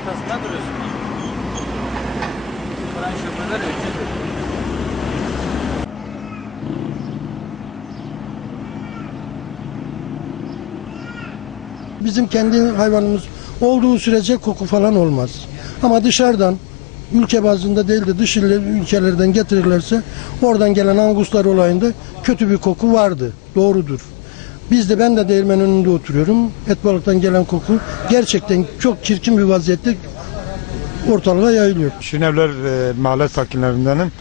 ortasında duruyorsun. Fren şoförler ölçüdür. Bizim kendi hayvanımız olduğu sürece koku falan olmaz. Ama dışarıdan ülke bazında değil de dış ülkelerden getirirlerse oradan gelen anguslar olayında kötü bir koku vardı. Doğrudur. Biz de ben de değirmen önünde oturuyorum. Et balıktan gelen koku gerçekten çok çirkin bir vaziyette ortalığa yayılıyor. Şinevler e, mahalle sakinlerindenim.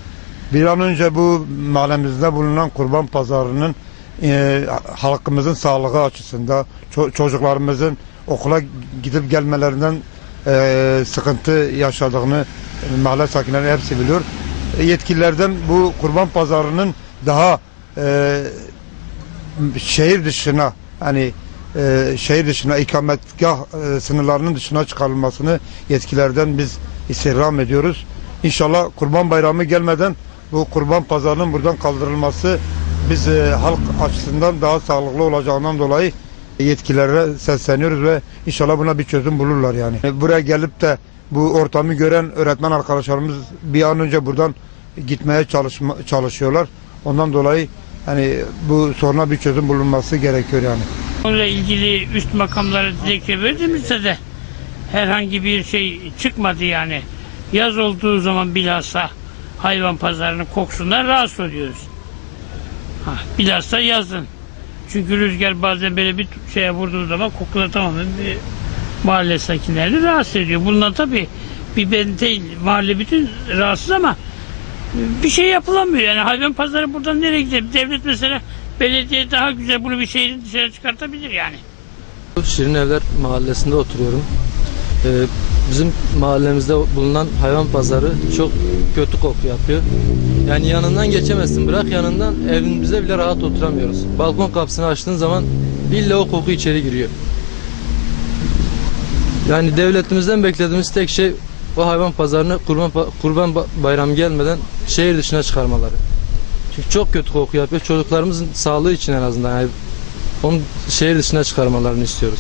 Bir an önce bu mahallemizde bulunan kurban pazarının e, halkımızın sağlığı açısından, ço- çocuklarımızın okula gidip gelmelerinden e, sıkıntı yaşadığını e, mahalle sakinleri hepsi biliyor. E, yetkililerden bu kurban pazarının daha e, şehir dışına hani e, şehir dışına ikametgah e, sınırlarının dışına çıkarılmasını yetkilerden biz istirham ediyoruz. İnşallah Kurban Bayramı gelmeden bu kurban pazarının buradan kaldırılması biz e, halk açısından daha sağlıklı olacağından dolayı yetkililere sesleniyoruz ve inşallah buna bir çözüm bulurlar yani. E, Buraya gelip de bu ortamı gören öğretmen arkadaşlarımız bir an önce buradan gitmeye çalışma, çalışıyorlar. Ondan dolayı hani bu soruna bir çözüm bulunması gerekiyor yani. Onunla ilgili üst makamlara dilekçe verdiğimizde de herhangi bir şey çıkmadı yani. Yaz olduğu zaman bilhassa hayvan pazarının kokusundan rahatsız oluyoruz. Ha, bilhassa yazın. Çünkü rüzgar bazen böyle bir şeye vurduğu zaman kokular bir mahalle sakinlerini rahatsız ediyor. Bundan tabii bir ben değil mahalle bütün rahatsız ama bir şey yapılamıyor yani hayvan pazarı buradan nereye gidebilir? Devlet mesela belediye daha güzel bunu bir şehrin dışarı çıkartabilir yani. Şirin Evler mahallesinde oturuyorum. Ee, bizim mahallemizde bulunan hayvan pazarı çok kötü koku yapıyor. Yani yanından geçemezsin. Bırak yanından evimizde bile rahat oturamıyoruz. Balkon kapısını açtığın zaman illa o koku içeri giriyor. Yani devletimizden beklediğimiz tek şey o hayvan pazarını kurban, kurban ba- bayramı gelmeden şehir dışına çıkarmaları. Çünkü çok kötü koku yapıyor. Çocuklarımızın sağlığı için en azından. Yani onu şehir dışına çıkarmalarını istiyoruz.